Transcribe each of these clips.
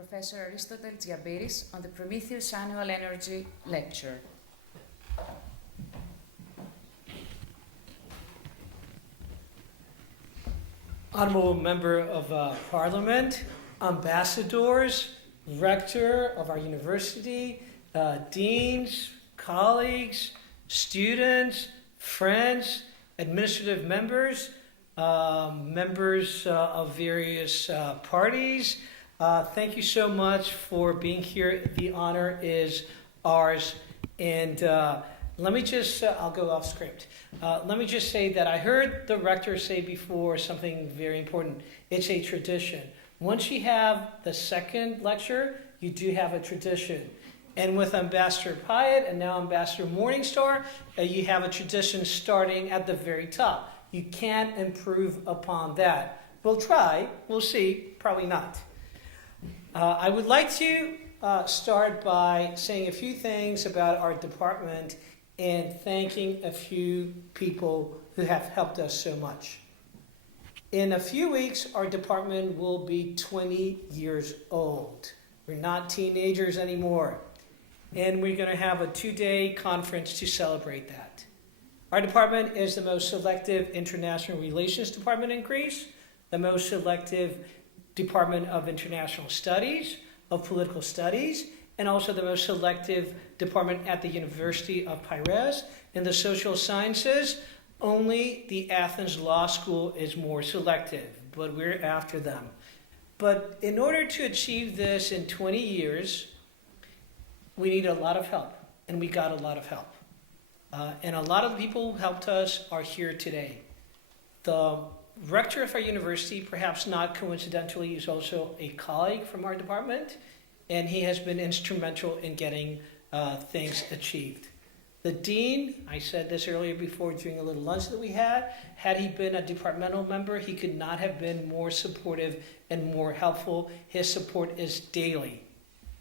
Professor Aristotle Tziampiris on the Prometheus Annual Energy Lecture. Honorable Member of Parliament, ambassadors, rector of our university, deans, colleagues, students, friends, administrative members, members of various parties. Thank you so much for being here. The honor is ours. And let me just, I'll go off script. Let me just say that I heard the rector say before something very important. It's a tradition. Once you have the second lecture, you do have a tradition. And with Ambassador Pyatt and now Ambassador Morningstar, you have a tradition starting at the very top. You can't improve upon that. We'll try. We'll see. Probably not. I would like to start by saying a few things about our department and thanking a few people who have helped us so much. In a few weeks, our department will be 20 years old. We're not teenagers anymore. And we're going to have a 2-day conference to celebrate that. Our department is the most selective international relations department in Greece, the most selective Department of International Studies, of Political Studies, and also the most selective department at the University of Piraeus. In the social sciences, only the Athens Law School is more selective, but we're after them. But in order to achieve this in 20 years, we need a lot of help, and we got a lot of help. And a lot of the people who helped us are here today. The rector of our university, perhaps not coincidentally, is also a colleague from our department, and he has been instrumental in getting things achieved. The dean, I said this earlier before during a little lunch that we had he been a departmental member, he could not have been more supportive and more helpful. His support is daily.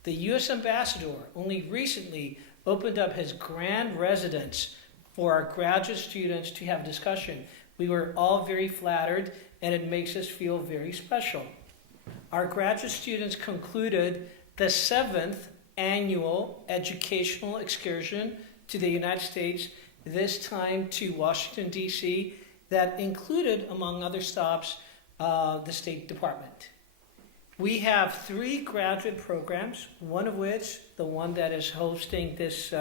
The U.S. ambassador only recently opened up his grand residence for our graduate students to have discussion. We were all very flattered, and it makes us feel very special. Our graduate students concluded the 7th annual educational excursion to the United States, this time to Washington, D.C., that included, among other stops, the State Department. We have 3 graduate programs, one of which, the one that is hosting this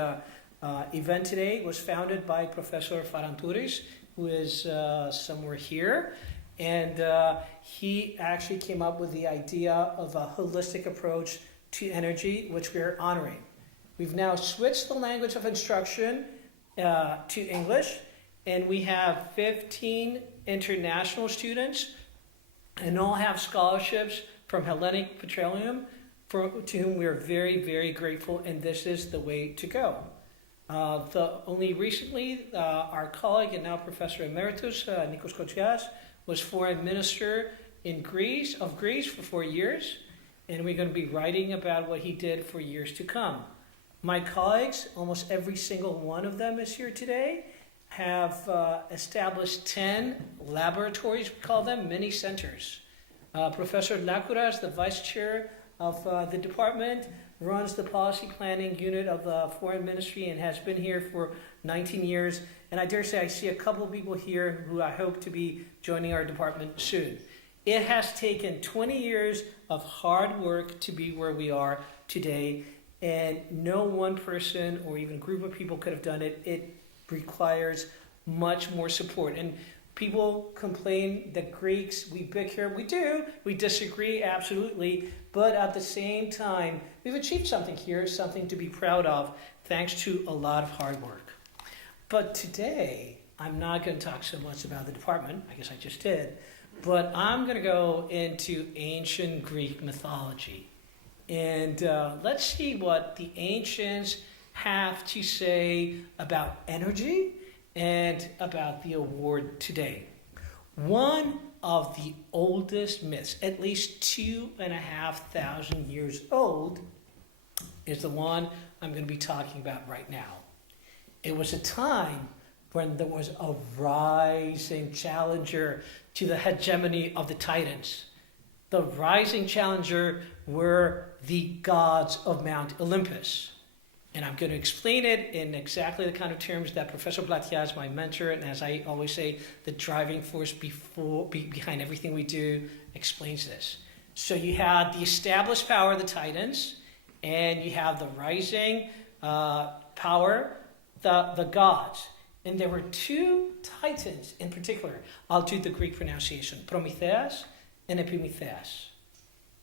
event today, was founded by Professor Farantouris, who is somewhere here. And he actually came up with the idea of a holistic approach to energy, which we are honoring. We've now switched the language of instruction to English, and we have 15 international students, and all have scholarships from Hellenic Petroleum, to whom we are very, very grateful, and this is the way to go. Only recently, our colleague and now Professor Emeritus, Nikos Kotsias, was foreign minister in Greece for 4 years, and we're going to be writing about what he did for years to come. My colleagues, almost every single one of them is here today, have established 10 laboratories, we call them mini centers. Professor Laskaridis, the vice chair of the department, runs the policy planning unit of the foreign ministry and has been here for 19 years. And I dare say I see a couple of people here who I hope to be joining our department soon. It has taken 20 years of hard work to be where we are today, and no one person or even group of people could have done it. It requires much more support. And people complain that Greeks, we bicker. We do. We disagree, absolutely. But at the same time, we've achieved something here, something to be proud of, thanks to a lot of hard work. But today, I'm not going to talk so much about the department. I guess I just did. But I'm going to go into ancient Greek mythology. And let's see what the ancients have to say about energy and about the award today. One of the oldest myths, at least 2,500 years old, is the one I'm going to be talking about right now. It was a time when there was a rising challenger to the hegemony of the Titans. The rising challenger were the gods of Mount Olympus. And I'm going to explain it in exactly the kind of terms that Professor Blatia is my mentor, and as I always say, the driving force behind everything we do explains this. So you had the established power of the Titans, and you have the rising power, the gods. And there were two Titans in particular. I'll do the Greek pronunciation, Prometheus and Epimetheus.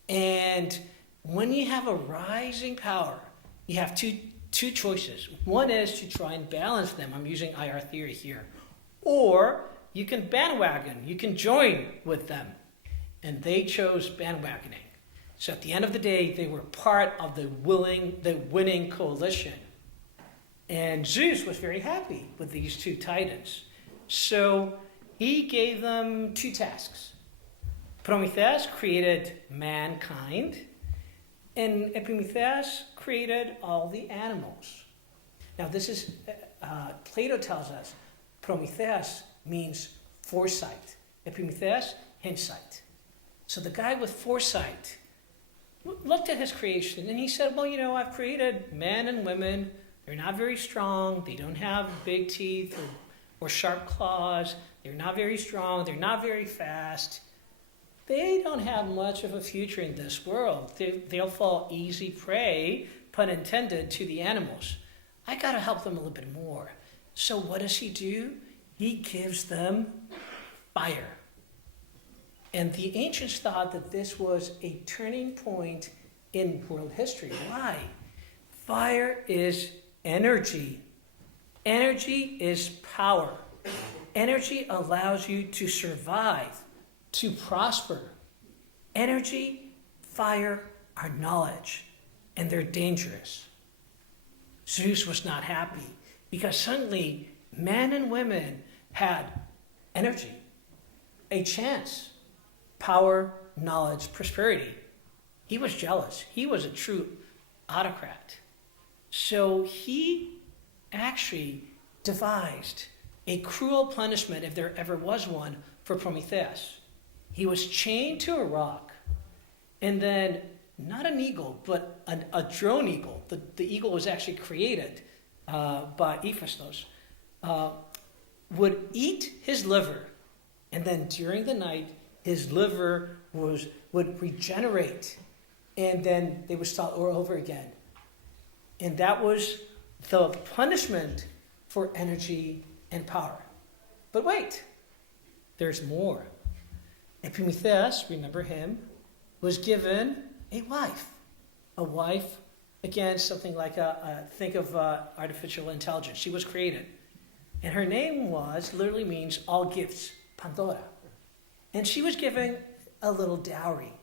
And when you have a rising power, you have two choices. One is to try and balance them. I'm using IR theory here. Or you can bandwagon. You can join with them. And they chose bandwagoning. So at the end of the day, they were part of the winning coalition. And Zeus was very happy with these two titans. So he gave them two tasks. Prometheus created mankind, and Epimetheus created all the animals. Now this is, Plato tells us, Prometheus means foresight. Epimetheus, insight. So the guy with foresight looked at his creation and he said, well, I've created men and women. They're not very strong. They don't have big teeth or sharp claws. They're not very strong. They're not very fast. They don't have much of a future in this world. They'll fall easy prey, pun intended, to the animals. I got to help them a little bit more. So what does he do? He gives them fire. And the ancients thought that this was a turning point in world history. Why? Fire is energy. Energy is power. Energy allows you to survive, to prosper. Energy, fire are knowledge, and they're dangerous. Zeus was not happy because suddenly men and women had energy, a chance, power, knowledge, prosperity. He was jealous. He was a true autocrat. So he actually devised a cruel punishment, if there ever was one, for Prometheus. He was chained to a rock, and then not an eagle, but a drone eagle. The eagle was actually created by Hephaestus, would eat his liver, and then during the night, his liver would regenerate, and then they would start all over again. And that was the punishment for energy and power. But wait, there's more. Epimetheus, remember him, was given a wife. A wife, again, something like think of artificial intelligence. She was created. And her name literally means all gifts, Pandora. And she was given a little dowry.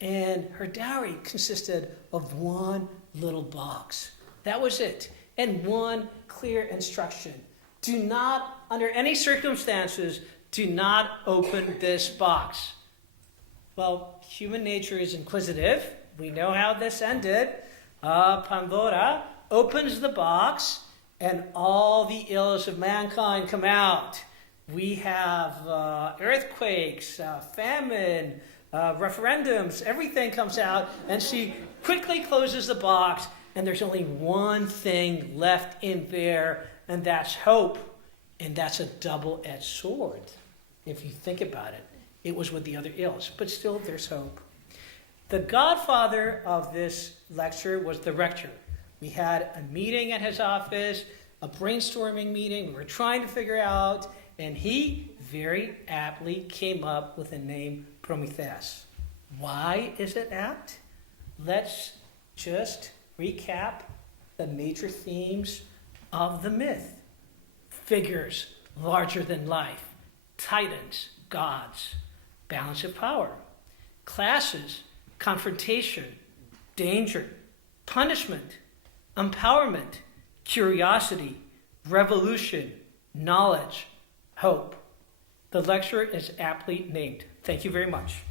And her dowry consisted of one little box. That was it. And one clear instruction. Do not, under any circumstances, do not open this box. Well, human nature is inquisitive. We know how this ended. Pandora opens the box, and all the ills of mankind come out. We have earthquakes, famine, referendums, everything comes out, and she quickly closes the box, and there's only one thing left in there, and that's hope. And that's a double-edged sword. If you think about it, it was with the other ills, but still there's hope. The godfather of this lecture was the rector. We had a meeting at his office, a brainstorming meeting. We were trying to figure out, and he very aptly came up with the name Prometheus. Why is it apt? Let's just recap the major themes of the myth. Figures larger than life, titans, gods, balance of power, classes, confrontation, danger, punishment, empowerment, curiosity, revolution, knowledge, hope. The lecture is aptly named. Thank you very much.